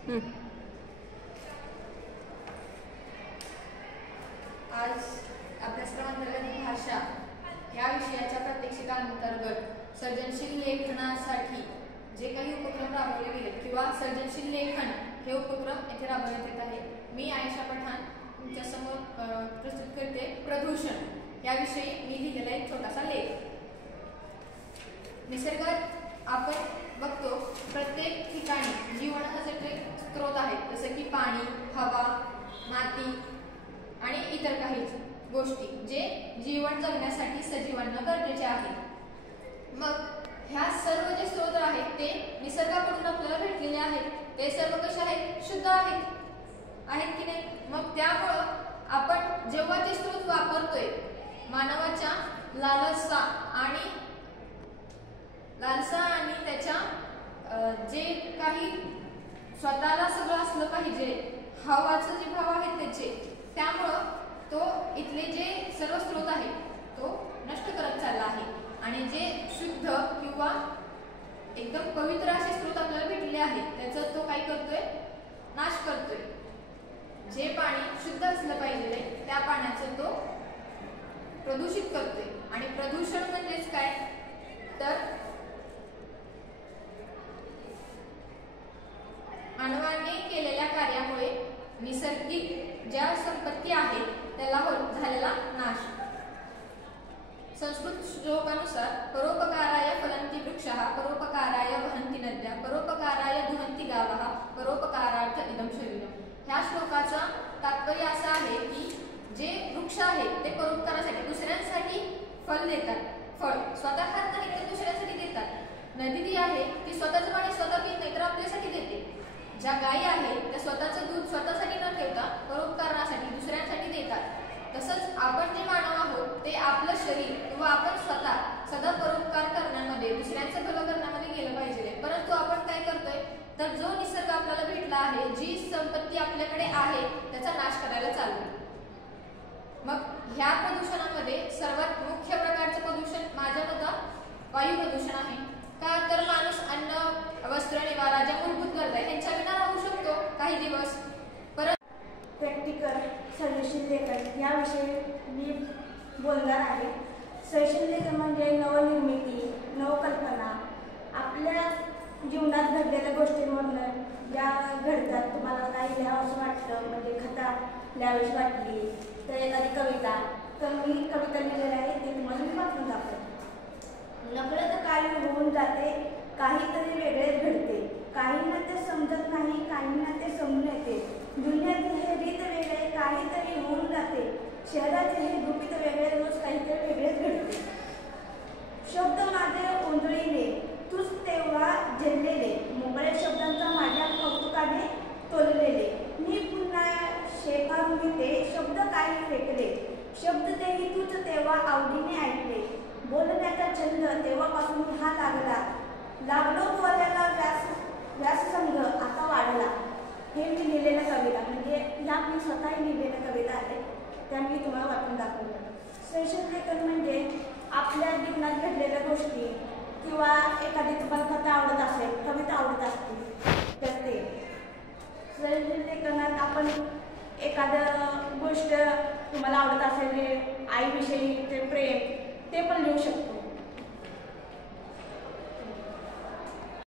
आज अभ्यासक्रमांतर्गत भाषा या विषयाच्या प्रात्यक्षिकांतर्गत सर्जनशील लेखनासाठी जे काही उपक्रम राबवले गेले किंवा सर्जनशील लेखन हे उपक्रम येथे राबवण्यात येत आहे। मी आयशा पठाण तुमच्यासमोर प्रस्तुत करते प्रदूषण याविषयी मी लिहिलेला एक छोटासा लेख। निसर्गात आपण बघतो प्रत्येक ठिकाणी जीवनाचे स्रोत आहेत, जसे की पाणी, हवा, माती आणि इतर काही गोष्टी जे जीवन जगण्यासाठी सजीवांना गरजेचे आहेत। मग ह्या सर्व जे स्रोत आहेत ते निसर्गाकडून आपल्याला भेटलेले आहेत, ते सर्व कसे आहेत? शुद्ध आहेत की नाही? मग त्यामुळं आपण जेव्हा ते स्रोत वापरतोय, मानवाच्या लालसा आणि त्याच्या जे काही स्वतःला सगळं असलं पाहिजे, हवाचं जे भाव आहेत त्याचे, त्यामुळं तो इथले जे सर्व स्रोत आहेत तो नष्ट करत चालला आहे आणि जे शुद्ध किंवा एकदम पवित्र असे स्रोत आपल्याला भेटलेले आहेत त्याचा तो काय करतोय? नाश करतोय। जे पाणी शुद्ध असलं पाहिजे त्या पाण्याचं तो प्रदूषित करतोय। आणि प्रदूषण म्हणजेच काय तर मानवाने केलेल्या कार्यामुळे नैसर्गिक ज्या संपत्ती आहेत त्याला झालेला नाश। संस्कृत श्लोकानुसार परोपकाराय फलन्ति वृक्षाः परोपकाराय वहन्ति नद्या परोपकाराय दुहन्ति गावः परोपकारार्थ इदं शरीरम्। ह्या श्लोकाचा तात्पर्य असा आहे की जे वृक्ष आहेत ते परोपकारासाठी दुसऱ्यांसाठी फल देतात, फळ स्वतः खात नाही तर दुसऱ्यांसाठी देतात। नदी जी आहे ती स्वतःचं पाणी स्वतः पित नाही तर आपल्यासाठी देते। ज्या गायी आहेत त्या स्वतःचं दूध स्वतःसाठी न ठेवता परोपकारासाठी दुसऱ्यांसाठी देतात। तसंच आपण जे मानव आहोत ते आपलं शरीर किंवा आपण स्वतः सदा परोपकार करण्यामध्ये, दुसऱ्यांचं भलं करण्यामध्ये गेलं पाहिजे। परंतु आपण काय करतोय तर जो निसर्ग आपल्याला भेटला आहे, जी संपत्ती आपल्याकडे आहे त्याचा नाश करायला चाललोय। मग ह्या प्रदूषणामध्ये सर्वात मुख्य प्रकारचं प्रदूषण माझ्या मतात वायू प्रदूषण आहे। का तर माणूस अन्न, वस्त्र, निवारा ज्या मूलभूत गरजा आहेत ह्यांच्या विना राहू शकतो काही दिवस, परंतु प्रॅक्टिकल सर्जनशील लेखन याविषयी मी बोलणार आहे। सर्जनशील लेखन म्हणजे नवनिर्मिती, नवकल्पना, आपल्या जीवनात घडलेल्या गोष्टींमधून ज्या घडतात, तुम्हाला काही लिहावंसं वाटतं म्हणजे कथा लिहावीशी वाटली तर एखादी कविता, तर मी कविता लिहिलेली आहे ते तुम्हाला मी वाचून दाखवते। नकळत काही होऊन जाते, काहीतरी वेगळेच घडते, काहींना ते समजत नाही, काहींना ते समजून येते। दुनियाचे हे रीत वेगळे, काहीतरी होऊन जाते, शहराचे हे गुपित वेगळे, रोज काहीतरी वेगळेच घडते। शब्द माझे ओंजळीले, तूच तेव्हा झेललेले, मोकळ्या शब्दांचा माझ्या कौतुकाने तोललेले, मी पुन्हा शेफारून ते शब्द काही फेकले, शब्द तेही तूच तेव्हा आवडीने ऐकले, बोलण्याचा छंद तेव्हापासून हा लागलो बोलायला व्याससंग आता वाढला। हे मी लिहिलेल्या कविता म्हणजे या मी स्वतःही लिहिलेल्या कविता आहेत, त्या मी तुम्हाला वाचून दाखवल्या। सर्जनशील म्हणजे आपल्या जीवनात घडलेल्या गोष्टी किंवा एखादी तुम्हाला कथा आवडत असेल